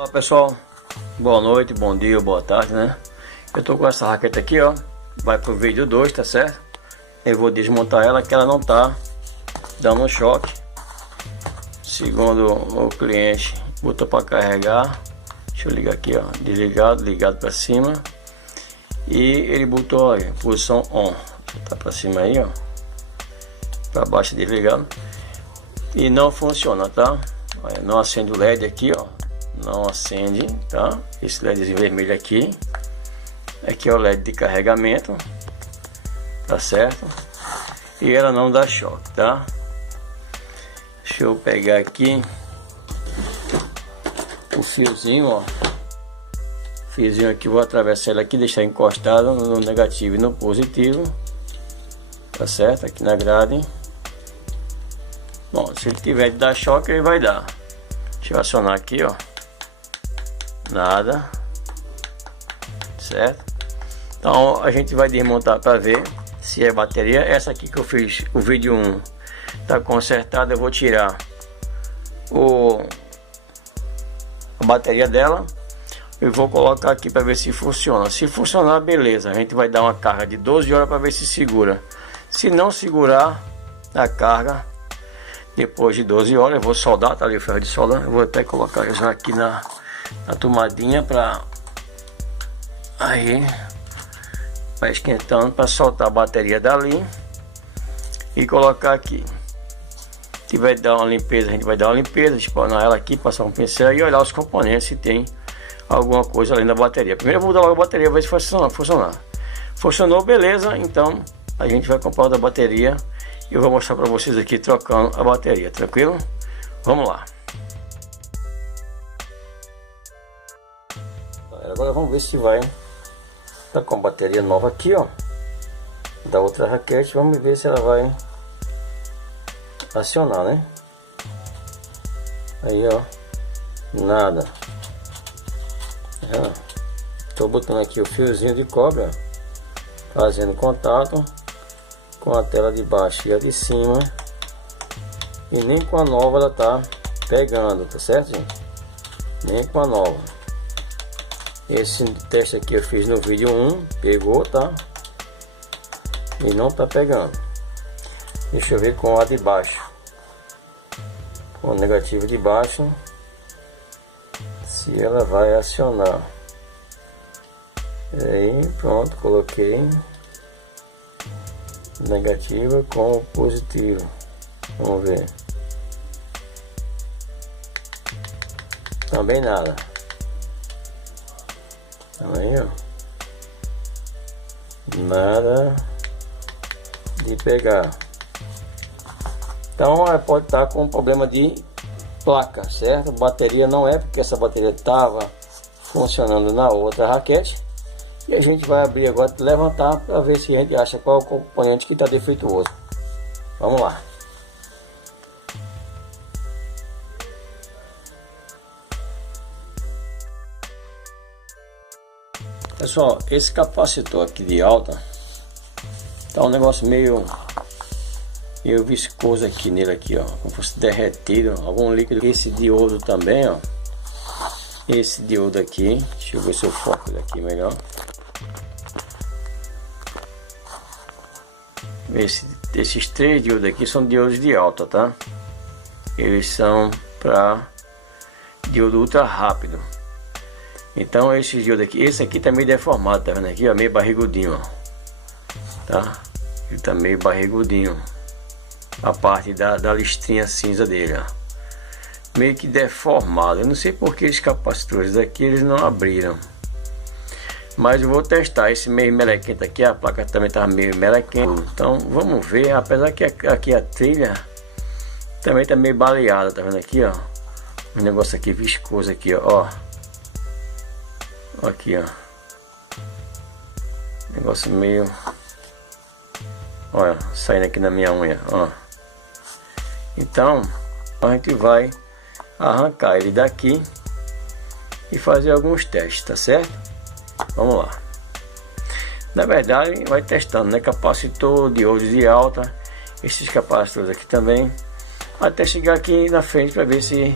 Olá pessoal, boa noite, bom dia, boa tarde, né? Eu tô com essa raquete aqui, ó, vai pro vídeo 2, tá certo? Eu vou desmontar ela, que ela não tá dando um choque. Segundo o cliente, botou para carregar. Deixa eu ligar aqui, ó, desligado, ligado para cima. E ele botou aí, posição on, tá para cima aí, ó, para baixo desligado. E não funciona, tá? Olha, não acende o LED aqui, ó. Não acende, tá? Esse LEDzinho vermelho aqui é o LED de carregamento, tá certo? E ela não dá choque, tá? Deixa eu pegar aqui o fiozinho, ó. Fiozinho aqui, vou atravessar ele aqui, deixar encostado no negativo e no positivo, tá certo? Aqui na grade. Bom, se ele tiver de dar choque, ele vai dar. Deixa eu acionar aqui, ó. Nada, certo? Então a gente vai desmontar para ver se é bateria. Essa aqui que eu fiz o vídeo 1 tá consertada. Eu vou tirar a bateria dela e vou colocar aqui para ver se funciona. Se funcionar, beleza, a gente vai dar uma carga de 12 horas para ver se segura. Se não segurar a carga, depois de 12 horas eu vou soldar, tá ali o ferro de solda. Eu vou até colocar já aqui na tomadinha para aí, vai esquentando para soltar a bateria dali e colocar aqui. Se tiver de dar uma limpeza, a gente vai dar uma limpeza, espanar ela aqui, passar um pincel e olhar os componentes se tem alguma coisa além da bateria. Primeiro eu vou mudar logo a bateria, ver se funcionar. Funcionou, beleza, então a gente vai comprar outra bateria e eu vou mostrar para vocês aqui trocando a bateria, tranquilo? Vamos lá. Agora vamos ver se vai. Tá com a bateria nova aqui, ó, da outra raquete. Vamos ver se ela vai acionar, né? Aí, ó, nada. Tô botando aqui o fiozinho de cobre, ó, fazendo contato com a tela de baixo e a de cima, e nem com a nova ela tá pegando, tá certo, gente? Nem com a nova. Esse teste aqui eu fiz no vídeo 1, pegou, tá? E não tá pegando. Deixa eu ver com a de baixo, com o negativo de baixo, se ela vai acionar. Aí, pronto, coloquei negativa com o positivo. Vamos ver. Também nada. Aí, ó, nada de pegar. Então pode estar com problema de placa, certo? Bateria não é, porque essa bateria estava funcionando na outra raquete. E a gente vai abrir agora, levantar para ver se a gente acha qual é o componente que está defeituoso. Vamos lá. Pessoal, esse capacitor aqui de alta tá um negócio meio viscoso aqui nele aqui, ó, como se fosse derretido, algum líquido. Esse diodo também, ó, esse diodo aqui, deixa eu ver se eu foco ele aqui melhor. Esses três diodos aqui são diodos de alta, tá? Eles são para diodo ultra rápido. Então esse diodo aqui, esse aqui tá meio deformado, tá vendo aqui, ó, meio barrigudinho, ó, tá? Ele tá meio barrigudinho, a parte da listrinha cinza dele, ó, meio que deformado. Eu não sei porque os capacitores aqui eles não abriram, mas eu vou testar esse meio melequento aqui. A placa também tá meio melequento, então vamos ver. Apesar que aqui a trilha também tá meio baleada, tá vendo aqui, ó, um negócio aqui viscoso aqui, ó. Aqui, ó, negócio meio, olha, saindo aqui na minha unha, ó. Então a gente vai arrancar ele daqui e fazer alguns testes, tá certo? Vamos lá. Na verdade vai testando, né, capacitor, diodos de alta, esses capacitores aqui também, até chegar aqui na frente para ver se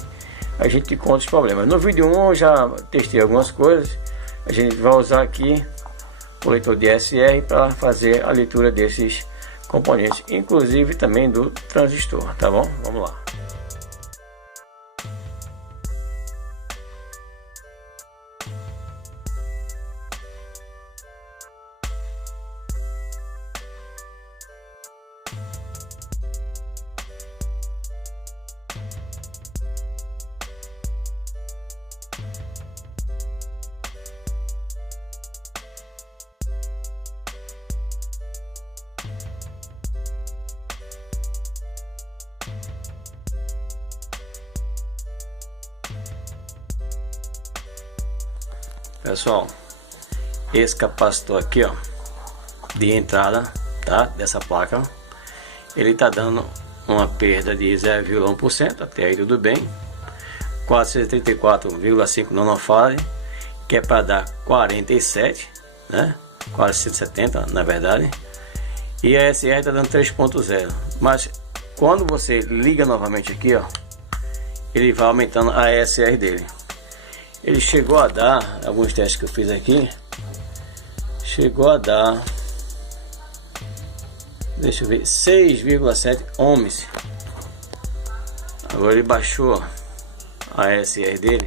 a gente conta os problemas. No vídeo 1 eu já testei algumas coisas. A gente vai usar aqui o leitor de SR para fazer a leitura desses componentes, inclusive também do transistor, tá bom? Vamos lá. Pessoal, esse capacitor aqui, ó, de entrada, tá, dessa placa, ele tá dando uma perda de 0,1%, até aí tudo bem. 434,5 nanofarad, que é para dar 47, né, 470 na verdade, e a SR tá dando 3.0, mas quando você liga novamente aqui, ó, ele vai aumentando a SR dele. Ele chegou a dar, alguns testes que eu fiz aqui, chegou a dar, deixa eu ver, 6,7 ohms. Agora ele baixou a SR dele.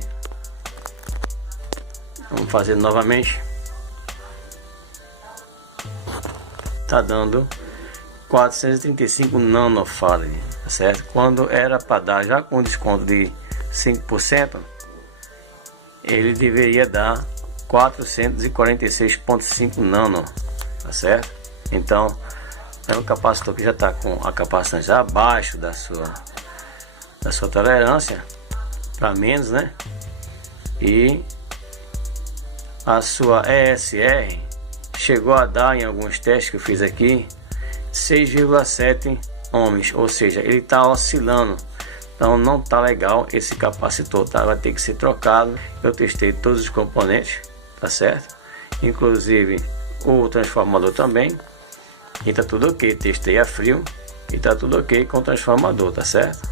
Vamos fazer novamente. Tá dando 435 nanofarad, tá certo? Quando era para dar já com desconto de 5%, ele deveria dar 446,5 nano, tá certo? Então é um capacitor que já está com a capacitância abaixo da sua tolerância, para menos, né? E a sua ESR chegou a dar, em alguns testes que eu fiz aqui, 6,7 ohms, ou seja, ele está oscilando. Então não tá legal esse capacitor, tá? Vai ter que ser trocado. Eu testei todos os componentes, tá certo? Inclusive o transformador também, e tá tudo ok. Testei a frio e tá tudo ok com o transformador, tá certo?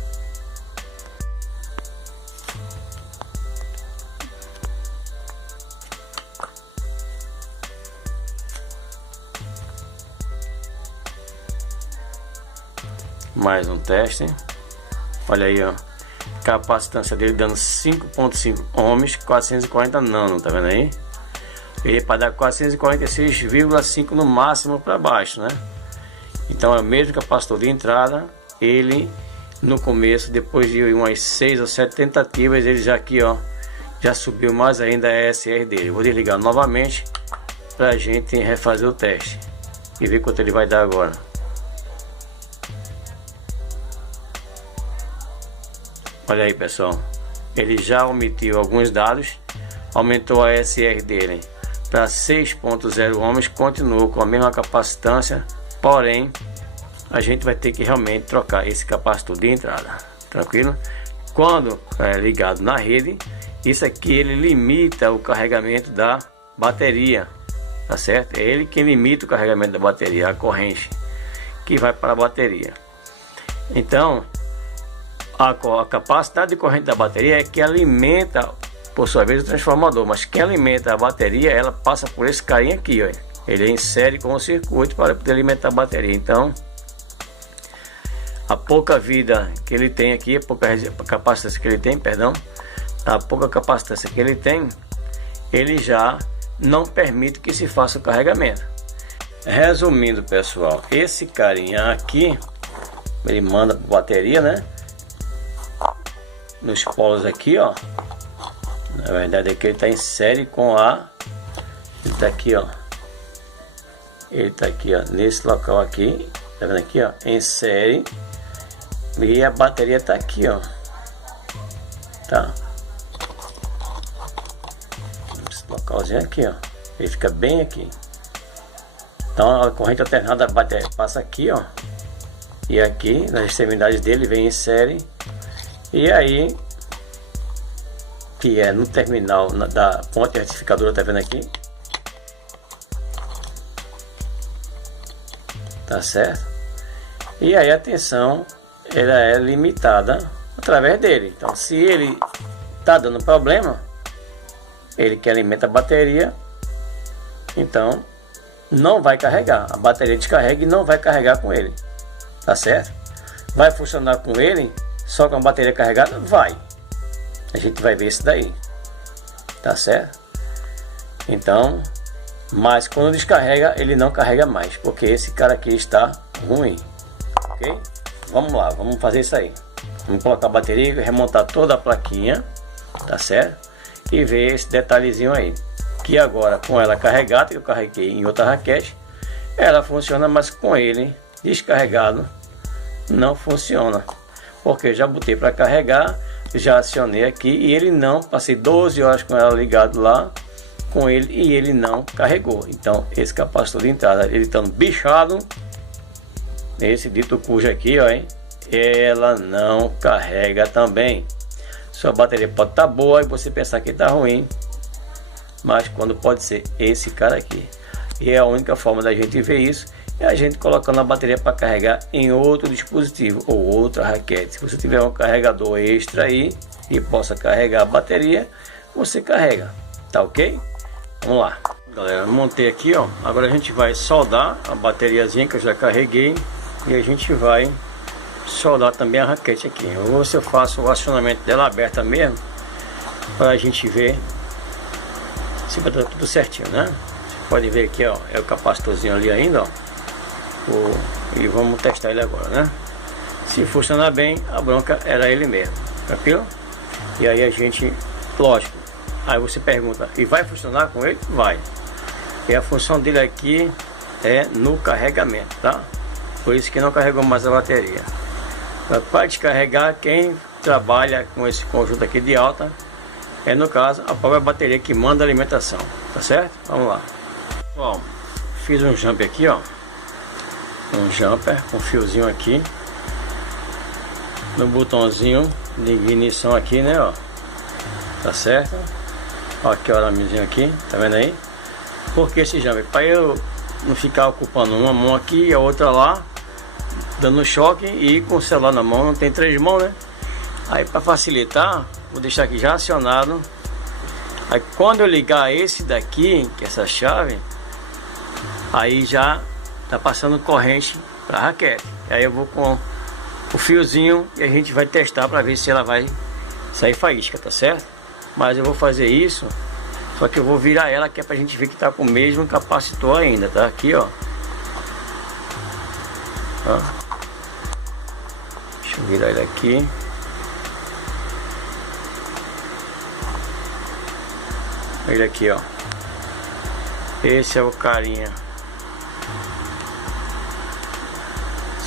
Mais um teste. Olha aí, ó, capacitância dele dando 5,5 ohms, 440 nano, tá vendo aí? Ele é para dar 446,5 no máximo para baixo, né? Então é o mesmo capacitor de entrada. Ele no começo, depois de umas 6 ou 7 tentativas, ele já aqui, ó, já subiu mais ainda a ESR dele. Vou desligar novamente para a gente refazer o teste e ver quanto ele vai dar agora. Olha aí, pessoal, ele já omitiu alguns dados, aumentou a SR dele para 6.0 ohms, continuou com a mesma capacitância, porém a gente vai ter que realmente trocar esse capacitor de entrada, tranquilo? Quando é ligado na rede, isso aqui ele limita o carregamento da bateria, tá certo? É ele que limita o carregamento da bateria, a corrente que vai para a bateria. Então a capacidade de corrente da bateria é que alimenta, por sua vez, o transformador, mas quem alimenta a bateria, ela passa por esse carinha aqui, ó. Ele insere com o circuito para poder alimentar a bateria. Então a pouca vida que ele tem aqui, a pouca capacitância que ele tem, perdão, a pouca capacitância que ele tem, ele já não permite que se faça o carregamento. Resumindo, pessoal, esse carinha aqui, ele manda para a bateria, né? Nos polos aqui, ó, na verdade aqui ele está em série com a, ele está aqui, ó, ele está aqui, ó, nesse local aqui, tá vendo aqui, ó, em série, e a bateria está aqui, ó, tá, esse localzinho aqui, ó, ele fica bem aqui. Então a corrente alternada da bateria passa aqui, ó, e aqui nas extremidades dele vem em série. E aí, que é no terminal da ponte retificadora, tá vendo aqui? Tá certo? E aí a tensão, ela é limitada através dele. Então se ele tá dando problema, ele que alimenta a bateria, então não vai carregar, a bateria descarrega e não vai carregar com ele, tá certo? Vai funcionar com ele só com a bateria carregada? Vai, a gente vai ver isso daí, tá certo? Então, mas quando descarrega ele não carrega mais, porque esse cara aqui está ruim, ok? Vamos lá, vamos fazer isso aí. Vamos colocar a bateria, remontar toda a plaquinha, tá certo? E ver esse detalhezinho aí, que agora com ela carregada, que eu carreguei em outra raquete, ela funciona, mas com ele descarregado não funciona, porque eu já botei para carregar, já acionei aqui e ele não, passei 12 horas com ela ligado lá com ele e ele não carregou. Então esse capacitor de entrada, ele estando bichado, esse dito cujo aqui, ó, hein, ela não carrega também. Sua bateria pode estar boa e você pensar que está ruim, mas quando pode ser esse cara aqui. E é a única forma da gente ver isso, é a gente colocando a bateria para carregar em outro dispositivo ou outra raquete. Se você tiver um carregador extra aí e possa carregar a bateria, você carrega, tá ok? Vamos lá, galera, montei aqui, ó. Agora a gente vai soldar a bateriazinha que eu já carreguei e a gente vai soldar também a raquete aqui. Eu vou ver se eu faço o acionamento dela aberta mesmo, para a gente ver se vai dar tudo certinho, né? Você pode ver aqui, ó, é o capacitorzinho ali ainda, ó. E vamos testar ele agora, né? Se funcionar bem, a bronca era ele mesmo, tranquilo? E aí a gente, lógico, aí você pergunta, e vai funcionar com ele? Vai. E a função dele aqui é no carregamento, tá? Por isso que não carregou mais a bateria. Para descarregar, quem trabalha com esse conjunto aqui de alta é, no caso, a própria bateria que manda a alimentação, tá certo? Vamos lá. Bom, fiz um jump aqui, ó, um jumper com fiozinho aqui no botãozinho de ignição aqui, né, ó, tá certo? Ó, aqui o aramezinho aqui, tá vendo aí? Por que esse jumper? Para eu não ficar ocupando uma mão aqui e a outra lá, dando choque, e com o celular na mão, não tem 3 mãos, né? Aí para facilitar, vou deixar aqui já acionado. Aí quando eu ligar esse daqui, que é essa chave, aí já tá passando corrente para a raquete. Aí eu vou com o fiozinho e a gente vai testar para ver se ela vai sair faísca, tá certo? Mas eu vou fazer isso, só que eu vou virar ela, que é pra gente ver que tá com o mesmo capacitor ainda, tá? Aqui, ó. Ó. Deixa eu virar ele aqui. Ele aqui, ó. Esse é o carinha,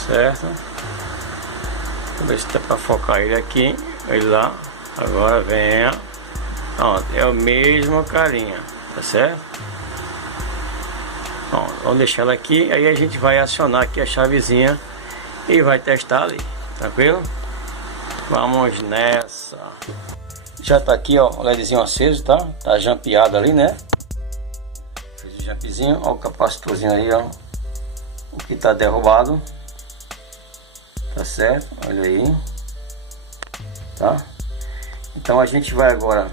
certo? Vamos ver se dá pra focar ele aqui. Ele lá. Agora venha. Pronto, é o mesmo carinha, tá certo? Pronto, vamos deixar ela aqui. Aí a gente vai acionar aqui a chavezinha e vai testar ali, tranquilo? Vamos nessa. Já tá aqui, ó, o LEDzinho aceso, tá? Tá jampeado ali, né? Fiz o jumpzinho, ó, o capacitorzinho aí, ó, o que tá derrubado, tá certo? Olha aí, tá? Então a gente vai agora,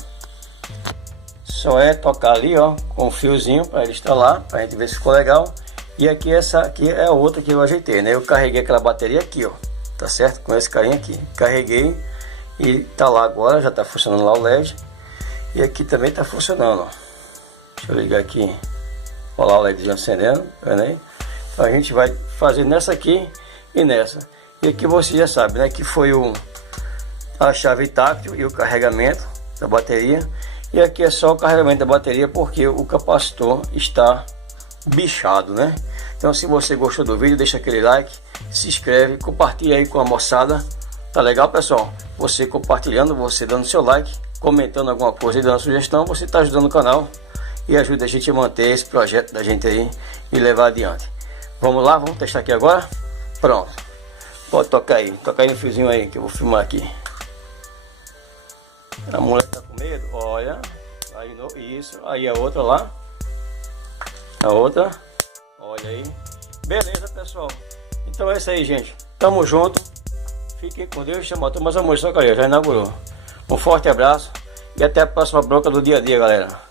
só é tocar ali, ó, com o fiozinho para ele instalar, para a gente ver se ficou legal. E aqui, essa aqui é a outra que eu ajeitei, né? Eu carreguei aquela bateria aqui, ó, tá certo? Com esse carinha aqui, carreguei e tá lá agora, já tá funcionando lá o LED. E aqui também tá funcionando, ó. Deixa eu ligar aqui, olha lá o LEDzinho acendendo, tá vendo aí? Então a gente vai fazer nessa aqui e nessa. E aqui você já sabe, né? Que foi a chave táctil e o carregamento da bateria. E aqui é só o carregamento da bateria, porque o capacitor está bichado, né? Então se você gostou do vídeo, deixa aquele like, se inscreve, compartilha aí com a moçada. Tá legal, pessoal? Você compartilhando, você dando seu like, comentando alguma coisa e dando sugestão, você está ajudando o canal e ajuda a gente a manter esse projeto da gente aí e levar adiante. Vamos lá, vamos testar aqui agora. Pronto, pode tocar aí no fiozinho aí que eu vou filmar aqui. A mulher tá com medo, olha, aí isso, aí a outra lá, a outra, olha aí, beleza, pessoal. Então é isso aí, gente, tamo junto, Fiquem com Deus, chama Thomas Amor, só que já inaugurou. Um forte abraço e até a próxima bronca do dia a dia, galera.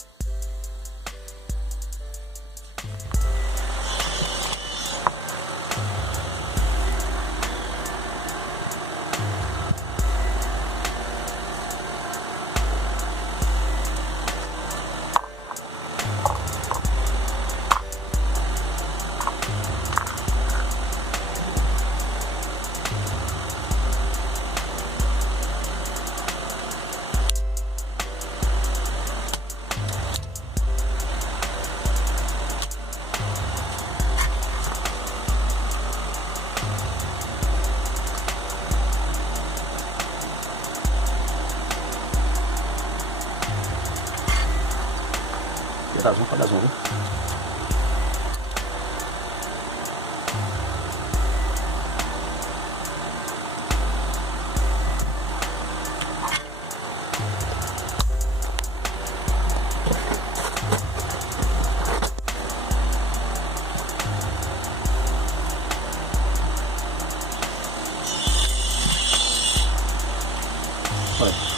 Dá zoom pra dar zoom, viu? Olha.